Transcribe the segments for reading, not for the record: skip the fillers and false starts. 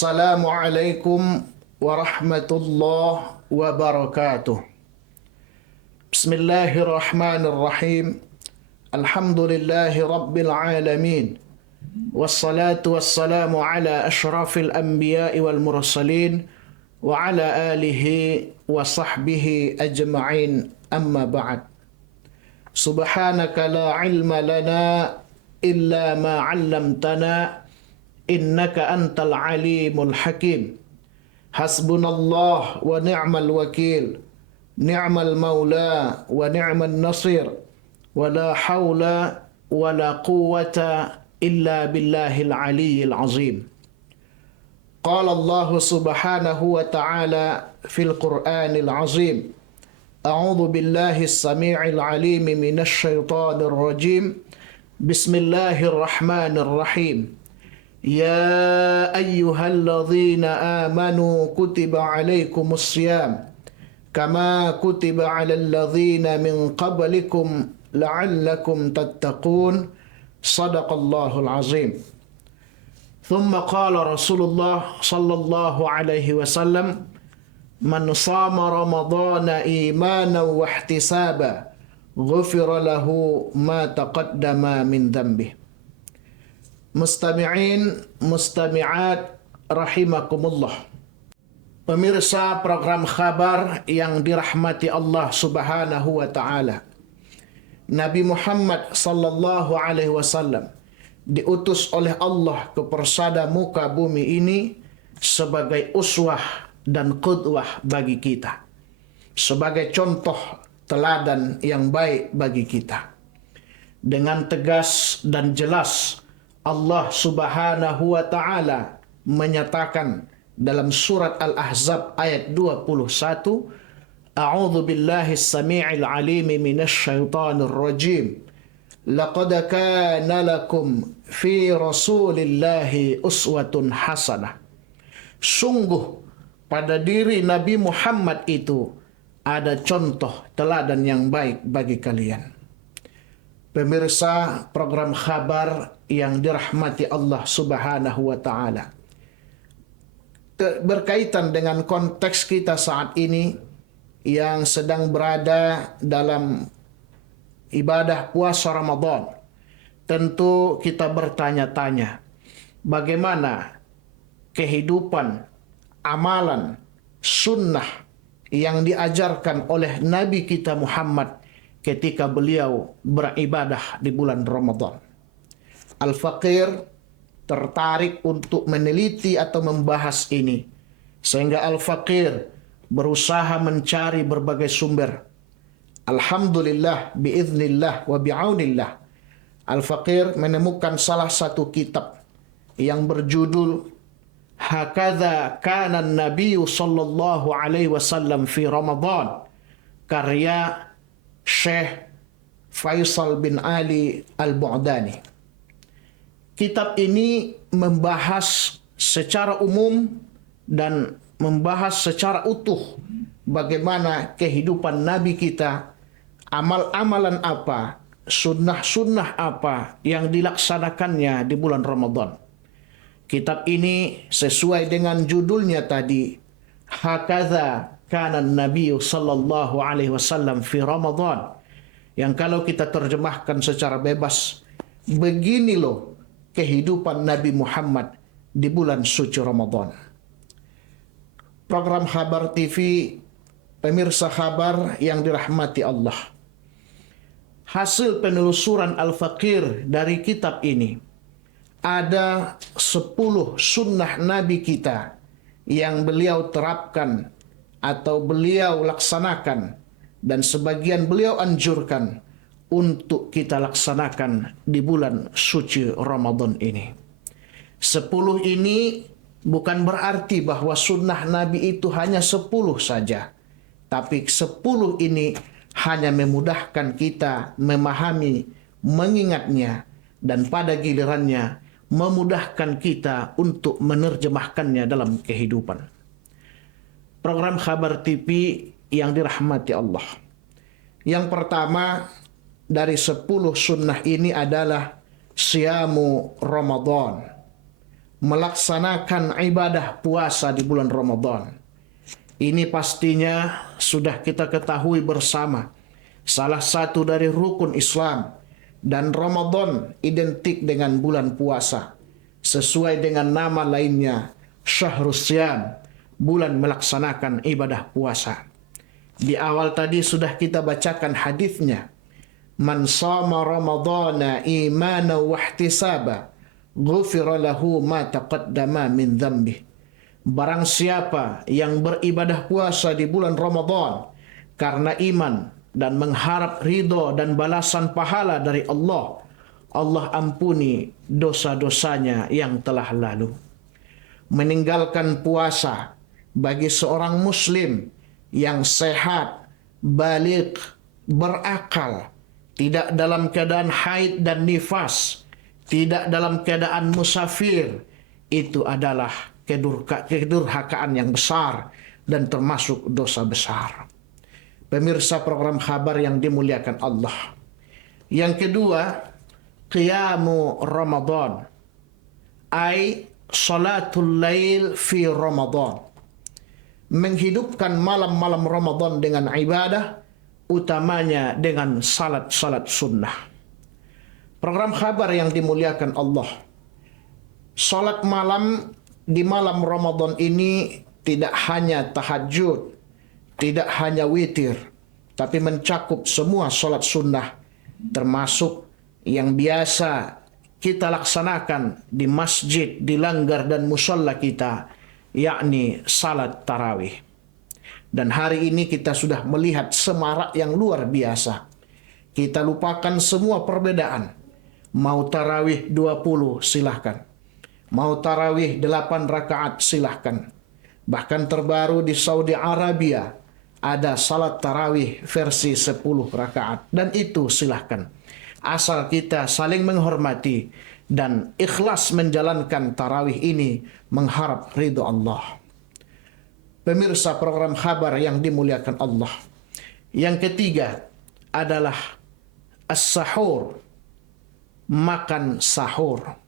Assalamualaikum warahmatullahi wabarakatuh. Bismillahirrahmanirrahim. Alhamdulillahi rabbil alamin. Wassalatu wassalamu ala ashrafil anbiya'i wal mursalin wa ala alihi wa sahbihi ajma'in, amma ba'd. Subhanaka la ilma lana illa ma 'allamtana innaka antal alimul hakim. Hasbunallah wa ni'mal wakil. Ni'mal maula wa ni'mal nasir. Wa la hawla wa la quwwata illa billahil aliyyil azim. Qala Allah subhanahu wa ta'ala fil Qur'anil azim. A'udzu billahi as-sami'il 'alim minasy syaithanir rajim. Bismillahirrahmanirrahim. Ya ayyuhalladzina amanu kutiba alaikumus syiyam kama kutiba alal ladzina min qablikum la'allakum tattaqun. Sadaqallahul azim. Thumma qala Rasulullah sallallahu alaihi wasallam, man shama ramadhana imanan wa ihtisaba ghufira lahu ma taqaddama min dhanbihi. Mustami'in, mustami'at rahimakumullah. Pemirsa program khabar yang dirahmati Allah subhanahu wa ta'ala, Nabi Muhammad sallallahu alaihi wasallam diutus oleh Allah ke persada muka bumi ini sebagai uswah dan qudwah bagi kita, sebagai contoh teladan yang baik bagi kita. Dengan tegas dan jelas Allah subhanahu wa ta'ala menyatakan dalam surat Al-Ahzab ayat 21, A'udzu billahi as-sami'il 'alim minasy syaithanir rajim. Laqad kana lakum fi rasulillahi uswatun hasanah. Sungguh pada diri Nabi Muhammad itu ada contoh teladan yang baik bagi kalian. Pemirsa program khabar yang dirahmati Allah subhanahu wa ta'ala, berkaitan dengan konteks kita saat ini yang sedang berada dalam ibadah puasa Ramadan, tentu kita bertanya-tanya bagaimana kehidupan, amalan, sunnah yang diajarkan oleh Nabi kita Muhammad ketika beliau beribadah di bulan Ramadan. Al-Faqir tertarik untuk meneliti atau membahas ini, sehingga Al-Faqir berusaha mencari berbagai sumber. Alhamdulillah, biiznillah wa bi'aunillah, Al-Faqir menemukan salah satu kitab yang berjudul Hakadha kana an-nabiyyu sallallahu alaihi wasallam fi Ramadan, karya Syekh Faisal bin Ali Al-Bu'dani. Kitab ini membahas secara umum dan membahas secara utuh bagaimana kehidupan Nabi kita, amal-amalan apa, sunnah-sunnah apa yang dilaksanakannya di bulan Ramadan. Kitab ini sesuai dengan judulnya tadi, Hakadha kana Nabi sallallahu alaihi wasallam fi Ramadan, yang kalau kita terjemahkan secara bebas, begini loh kehidupan Nabi Muhammad di bulan suci Ramadan. Program Khabar TV, pemirsa khabar yang dirahmati Allah, hasil penelusuran Al-Faqir dari kitab ini, ada 10 sunnah Nabi kita yang beliau terapkan atau beliau laksanakan dan sebagian beliau anjurkan untuk kita laksanakan di bulan suci Ramadan ini. 10 ini bukan berarti bahwa sunnah Nabi itu hanya 10 saja, tapi 10 ini hanya memudahkan kita memahami, mengingatnya, dan pada gilirannya memudahkan kita untuk menerjemahkannya dalam kehidupan. Program Khabar TV yang dirahmati Allah, yang pertama dari 10 sunnah ini adalah Siyamu Ramadan, melaksanakan ibadah puasa di bulan Ramadan. Ini pastinya sudah kita ketahui bersama, salah satu dari rukun Islam, dan Ramadan identik dengan bulan puasa. Sesuai dengan nama lainnya, Syahrus Syam, bulan melaksanakan ibadah puasa. Di awal tadi sudah kita bacakan hadisnya. Man shama Ramadhana imanan wa ihtisaba, ghufira lahu ma taqaddama min dhanbih. Barang siapa yang beribadah puasa di bulan Ramadan karena iman dan mengharap ridho dan balasan pahala dari Allah, Allah ampuni dosa-dosanya yang telah lalu. Meninggalkan puasa bagi seorang muslim yang sehat, baligh, berakal, tidak dalam keadaan haid dan nifas, tidak dalam keadaan musafir, itu adalah kedurhakaan yang besar dan termasuk dosa besar. Pemirsa program Khabar yang dimuliakan Allah. Yang kedua, qiyamu Ramadan, ay salatul lail fi Ramadan. Menghidupkan malam-malam Ramadan dengan ibadah, utamanya dengan salat-salat sunnah. Program Khabar yang dimuliakan Allah. Salat malam di malam Ramadan ini tidak hanya tahajud, tidak hanya witir, tapi mencakup semua salat sunnah, termasuk yang biasa kita laksanakan di masjid, di langgar dan musalla kita, yakni salat tarawih. Dan hari ini kita sudah melihat semarak yang luar biasa. Kita lupakan semua perbedaan. Mau tarawih 20 silahkan. Mau tarawih 8 rakaat silahkan. Bahkan terbaru di Saudi Arabia ada salat tarawih versi 10 rakaat. Dan itu silahkan. Asal kita saling menghormati dan ikhlas menjalankan tarawih ini mengharap ridho Allah. Pemirsa program Khabar yang dimuliakan Allah. Yang ketiga adalah as-sahur, makan sahur.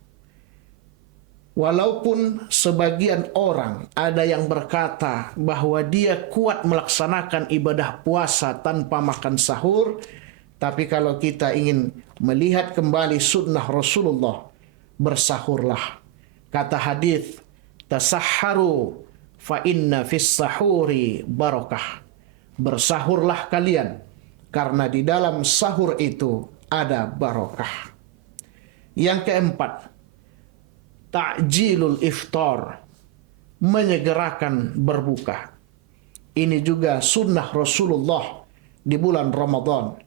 Walaupun sebagian orang ada yang berkata bahwa dia kuat melaksanakan ibadah puasa tanpa makan sahur, tapi kalau kita ingin melihat kembali sunnah Rasulullah, bersahurlah. Kata hadis, tasahharu fa inna fis sahuri barakah. Bersahurlah kalian, karena di dalam sahur itu ada barakah. Yang keempat, ta'jilul iftar, menyegerakan berbuka. Ini juga sunnah Rasulullah di bulan Ramadan.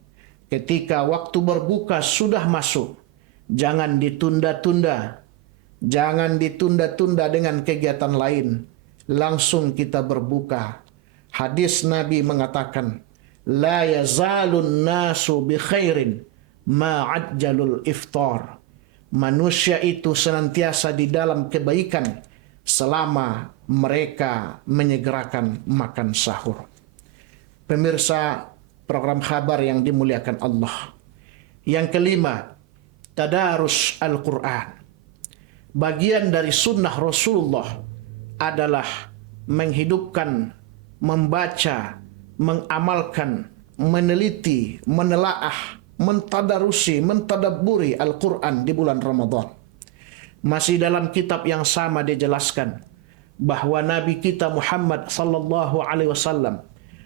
Ketika waktu berbuka sudah masuk, jangan ditunda-tunda. Jangan ditunda-tunda dengan kegiatan lain. Langsung kita berbuka. Hadis Nabi mengatakan, la yazalun nasu bi khairin ma'ajjalul iftar. Manusia itu senantiasa di dalam kebaikan selama mereka menyegerakan makan sahur. Pemirsa program Khabar yang dimuliakan Allah. Yang kelima, tadarus Al-Quran. Bagian dari sunnah Rasulullah adalah menghidupkan, membaca, mengamalkan, meneliti, menelaah, mentadarusi, mentadabburi Al-Quran di bulan Ramadan. Masih dalam kitab yang sama dijelaskan bahwa Nabi kita Muhammad sallallahu alaihi wasallam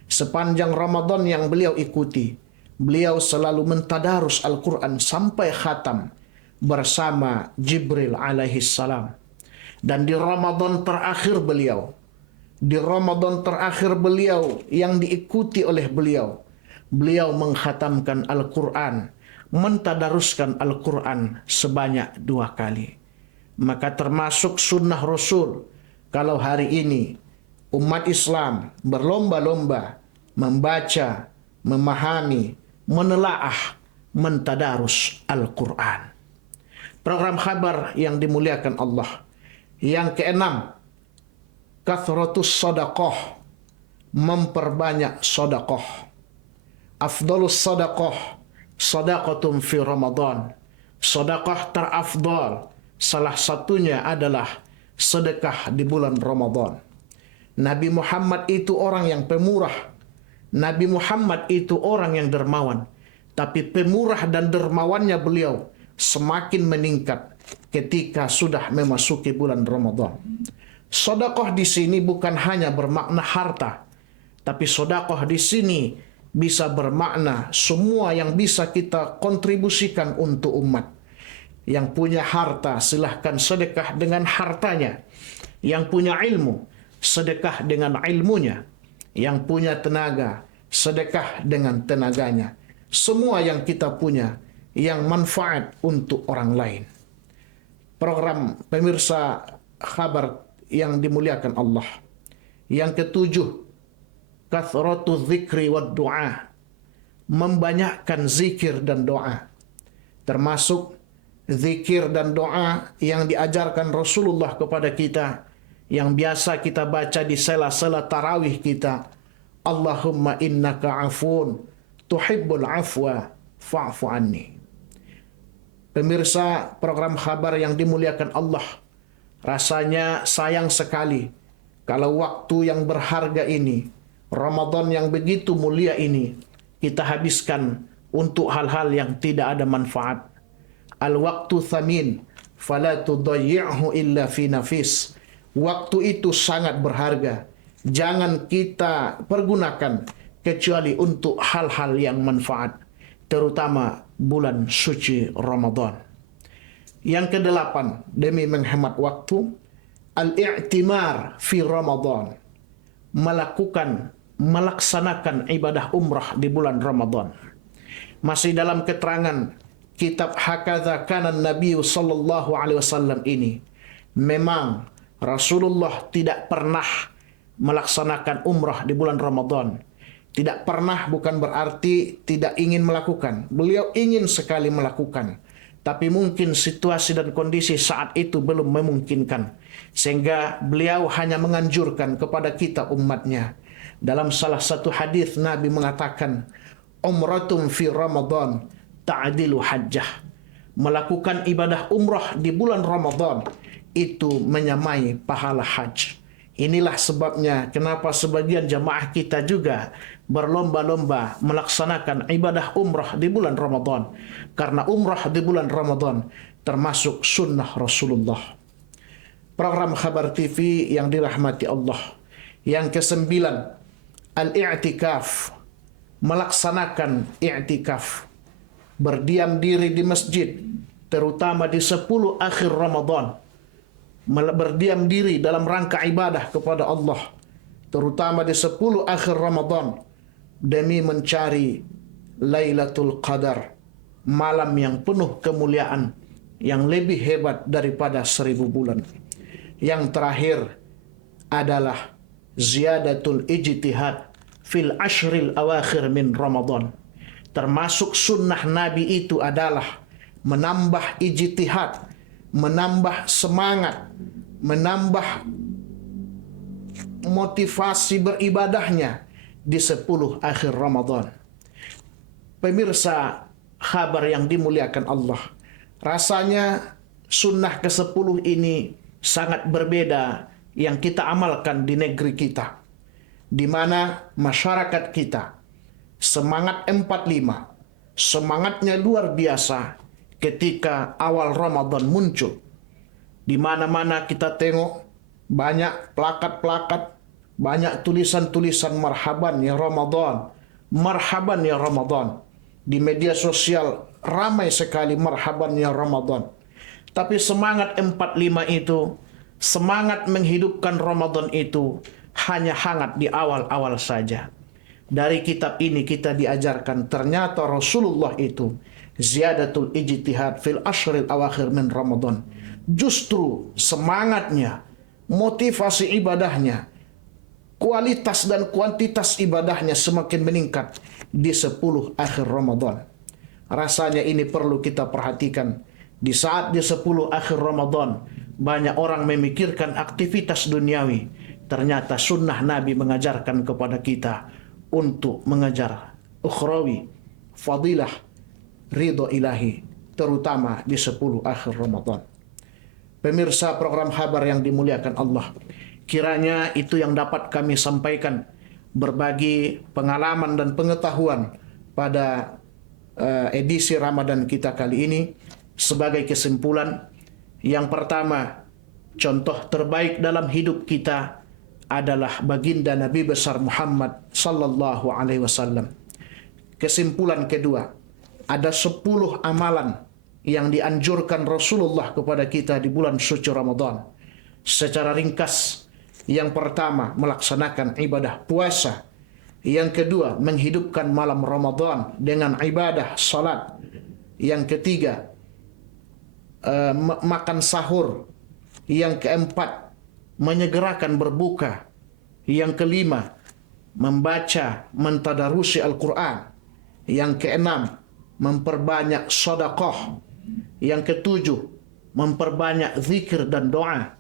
sepanjang Ramadan yang beliau ikuti, beliau selalu mentadarus Al-Quran sampai khatam bersama Jibril alaihi salam. Dan di Ramadan terakhir beliau yang diikuti oleh beliau mengkhatamkan Al-Quran, mentadaruskan Al-Quran sebanyak 2 kali. Maka termasuk sunnah Rasul, kalau hari ini umat Islam berlomba-lomba membaca, memahami, menelaah, mentadarus Al-Quran. Program Khabar yang dimuliakan Allah. Yang keenam, kathratus sadaqah, memperbanyak sedekah. Afdalus sadaqah sadaqatum fi Ramadan. Sedekah terafdal salah satunya adalah sedekah di bulan Ramadan. Nabi Muhammad itu orang yang pemurah. Nabi Muhammad itu orang yang dermawan. Tapi pemurah dan dermawannya beliau semakin meningkat ketika sudah memasuki bulan Ramadan. Sedekah di sini bukan hanya bermakna harta, tapi sedekah di sini bisa bermakna semua yang bisa kita kontribusikan untuk umat. Yang punya harta silahkan sedekah dengan hartanya. Yang punya ilmu sedekah dengan ilmunya. Yang punya tenaga sedekah dengan tenaganya. Semua yang kita punya yang manfaat untuk orang lain. Program pemirsa kabar yang dimuliakan Allah. Yang ketujuh, kathratu dzikri wad du'a. Membanyakkan zikir dan doa. Termasuk zikir dan doa yang diajarkan Rasulullah kepada kita, yang biasa kita baca di sela-sela tarawih kita. Allahumma innaka afun tuhibbul afwa fa'fu anni. Pemirsa program kabar yang dimuliakan Allah, rasanya sayang sekali kalau waktu yang berharga ini, Ramadan yang begitu mulia ini, kita habiskan untuk hal-hal yang tidak ada manfaat. Al-waqtu thamin, fala tudayyi'hu illa fi nafis. Waktu itu sangat berharga. Jangan kita pergunakan kecuali untuk hal-hal yang manfaat, terutama bulan suci Ramadan. Yang kedelapan, demi menghemat waktu, al-i'timar fi Ramadan. Melaksanakan ibadah umrah di bulan Ramadan. Masih dalam keterangan kitab Hakadha Kana Nabi sallallahu alaihi wasallam ini, memang Rasulullah tidak pernah melaksanakan umrah di bulan Ramadan. Tidak pernah bukan berarti tidak ingin melakukan. Beliau ingin sekali melakukan. Tapi mungkin situasi dan kondisi saat itu belum memungkinkan. Sehingga beliau hanya menganjurkan kepada kita umatnya. Dalam salah satu hadis Nabi mengatakan, umratum fi Ramadan ta'dilu hajjah. Melakukan ibadah umrah di bulan Ramadan itu menyamai pahala haji. Inilah sebabnya kenapa sebagian jamaah kita juga berlomba-lomba melaksanakan ibadah umrah di bulan Ramadan. Karena umrah di bulan Ramadan termasuk sunnah Rasulullah. Program Khabar TV yang dirahmati Allah. Yang kesembilan, al-i'tikaf. Melaksanakan i'tikaf. Berdiam diri di masjid, terutama di 10 akhir Ramadan. Berdiam diri dalam rangka ibadah kepada Allah, terutama di 10 akhir Ramadan, demi mencari Lailatul Qadar, malam yang penuh kemuliaan, yang lebih hebat daripada 1000 bulan. Yang terakhir adalah ziyadatul ijtihad fil ashril awakhir min Ramadan. Termasuk sunnah Nabi itu adalah menambah ijtihad, menambah semangat, menambah motivasi beribadahnya di 10 akhir Ramadan. Pemirsa kabar yang dimuliakan Allah, rasanya sunnah ke-10 ini sangat berbeda yang kita amalkan di negeri kita, di mana masyarakat kita semangat 45, semangatnya luar biasa ketika awal Ramadan muncul. Di mana-mana kita tengok banyak plakat-plakat, banyak tulisan-tulisan marhaban ya Ramadan, marhaban ya Ramadan. Di media sosial ramai sekali marhaban ya Ramadan. Tapi semangat 45 itu, semangat menghidupkan Ramadan itu hanya hangat di awal-awal saja. Dari kitab ini kita diajarkan ternyata Rasulullah itu ziyadatul ijtihad fil ashril awakhir min Ramadan. Justru semangatnya, motivasi ibadahnya, kualitas dan kuantitas ibadahnya semakin meningkat di 10 akhir Ramadan. Rasanya ini perlu kita perhatikan. Di saat di 10 akhir Ramadan banyak orang memikirkan aktivitas duniawi. Ternyata sunnah Nabi mengajarkan kepada kita untuk mengejar ukhrawi, fadilah, ridho ilahi, terutama di 10 akhir Ramadan. pemirsa program Khabar yang dimuliakan Allah, kiranya itu yang dapat kami sampaikan, berbagi pengalaman dan pengetahuan pada edisi Ramadan kita kali ini. Sebagai kesimpulan, yang pertama, contoh terbaik dalam hidup kita adalah baginda Nabi besar Muhammad sallallahu alaihi wasallam. Kesimpulan kedua, ada 10 amalan yang dianjurkan Rasulullah kepada kita di bulan suci Ramadan. Secara ringkas, yang pertama, melaksanakan ibadah puasa. Yang kedua, menghidupkan malam Ramadan dengan ibadah salat. Yang ketiga, makan sahur. Yang keempat, menyegerakan berbuka. Yang kelima, membaca, mentadarusi Al-Quran. Yang keenam, memperbanyak sedekah. Yang ketujuh, memperbanyak zikir dan doa.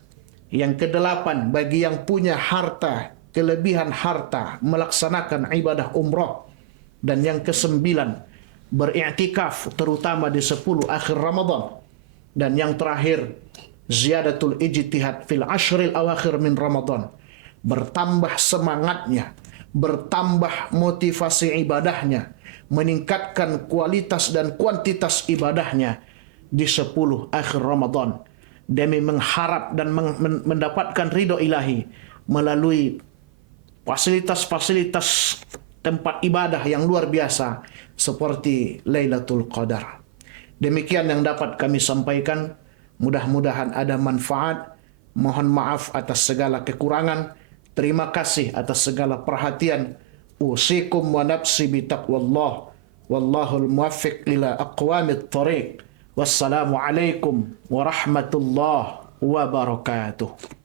Yang kedelapan, bagi yang punya harta, kelebihan harta, melaksanakan ibadah umrah. Dan yang kesembilan, beriktikaf terutama di 10 akhir Ramadan. Dan yang terakhir, ziyadatul ijtihad fil ashril awakhir min Ramadan. Bertambah semangatnya, bertambah motivasi ibadahnya, meningkatkan kualitas dan kuantitas ibadahnya di 10 akhir Ramadan, demi mengharap dan mendapatkan ridho ilahi melalui fasilitas-fasilitas tempat ibadah yang luar biasa seperti Lailatul Qadar. Demikian yang dapat kami sampaikan. Mudah-mudahan ada manfaat. Mohon maaf atas segala kekurangan. Terima kasih atas segala perhatian. Usikum wa nafsi bitaqwallah. Wallahul muwaffiq ila aqwamit thariq. Wassalamualaikum warahmatullahi wabarakatuh.